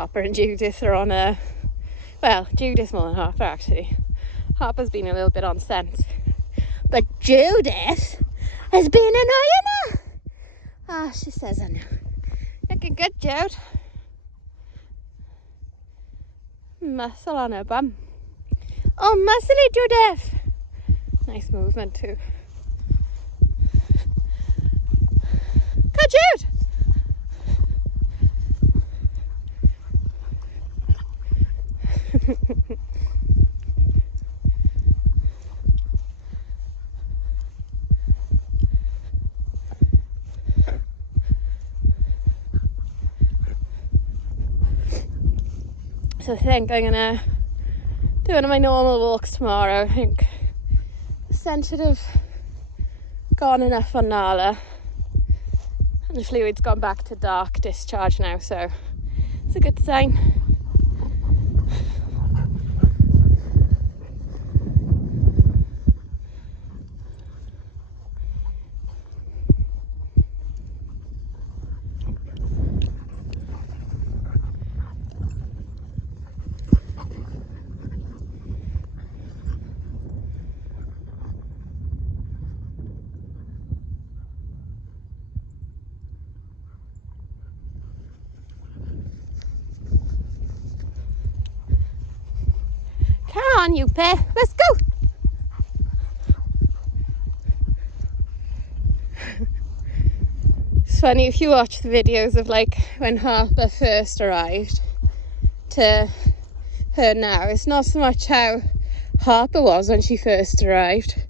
Harper and Judith are on a... Well, Judith more than Harper, actually. Harper's been a little bit on scent. But Judith has been annoying her. Ah, she says I know. Looking good, Jude. Muscle on her bum. Oh, muscly Judith. Nice movement too. Good, Jude. So I think I'm gonna do one of my normal walks tomorrow. I think the scent should have gone enough on Nala, and the fluid's gone back to dark discharge now, so it's a good sign. Come on, you pair, let's go. It's funny if you watch the videos of like when Harper first arrived to her now, it's not so much how Harper was when she first arrived,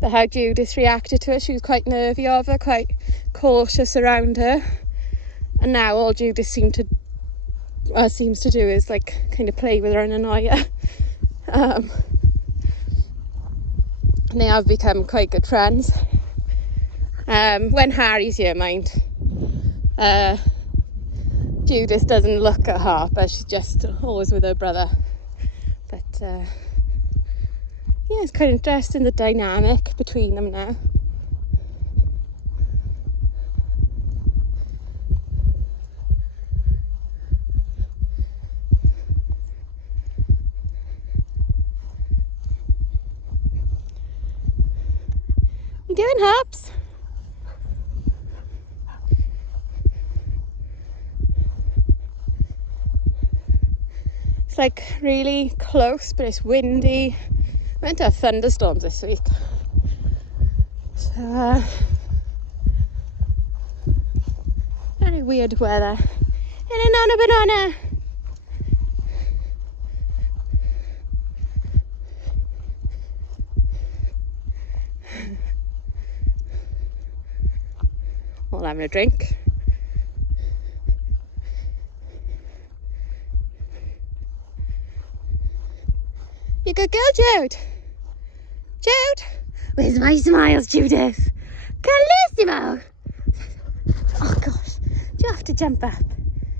but how Judith reacted to her. She was quite nervy of her, quite cautious around her, and now all Judith seems to do is like kind of play with her and annoy her. And they have become quite good friends. When Harry's here, mind, Judith doesn't look at Harper, she's just always with her brother. But yeah, it's quite interesting, the dynamic between them now. You doing, Hops? It's like really close, but it's windy. We're meant to have thunderstorms this week. So, very weird weather. In and on a banana. All having a drink. You good girl, Jude? Jude? Where's my smiles, Judith? Carissimo! Oh gosh, do you have to jump up?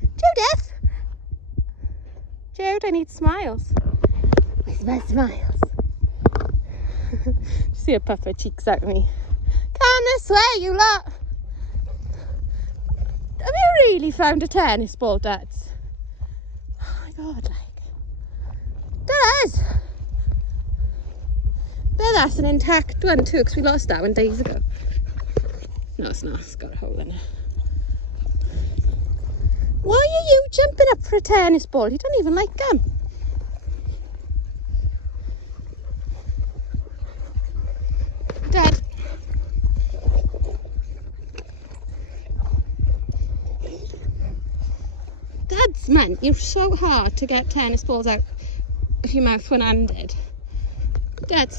Judith? Jude, I need smiles. Where's my smiles? See her puff her cheeks at me. Come this way, you lot! Have you really found a tennis ball, Dads? Oh my god, like. Dads! There, that's an intact one too, because we lost that one days ago. No, it's not. It's got a hole in it. Why are you jumping up for a tennis ball? You don't even like them. Dad. Dad's man, you're so hard to get tennis balls out of your mouth one-handed. Dad,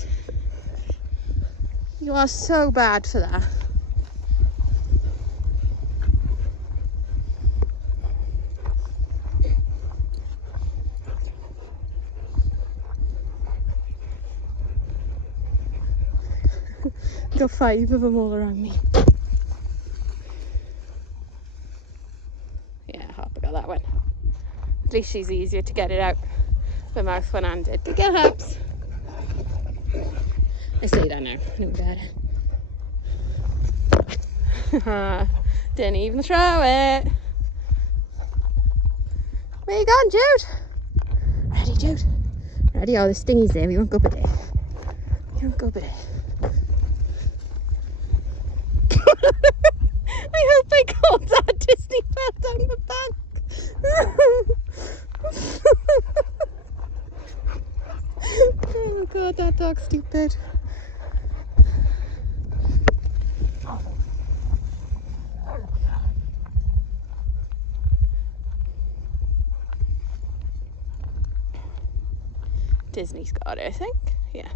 you are so bad for that. Got 5 of them all around me. Yeah, Harper got that one. At least she's easier to get it out the mouth one-handed. Good girl, Harps. I say that now, I know better. Didn't even throw it. Where you going, Jude? Ready, Jude? Ready? Oh, the stingy's there. We won't go up there. We won't go up there. I hope I caught that. Disney fell down the bank. Oh god, that dog's stupid. Disney's got it, I think. Yeah.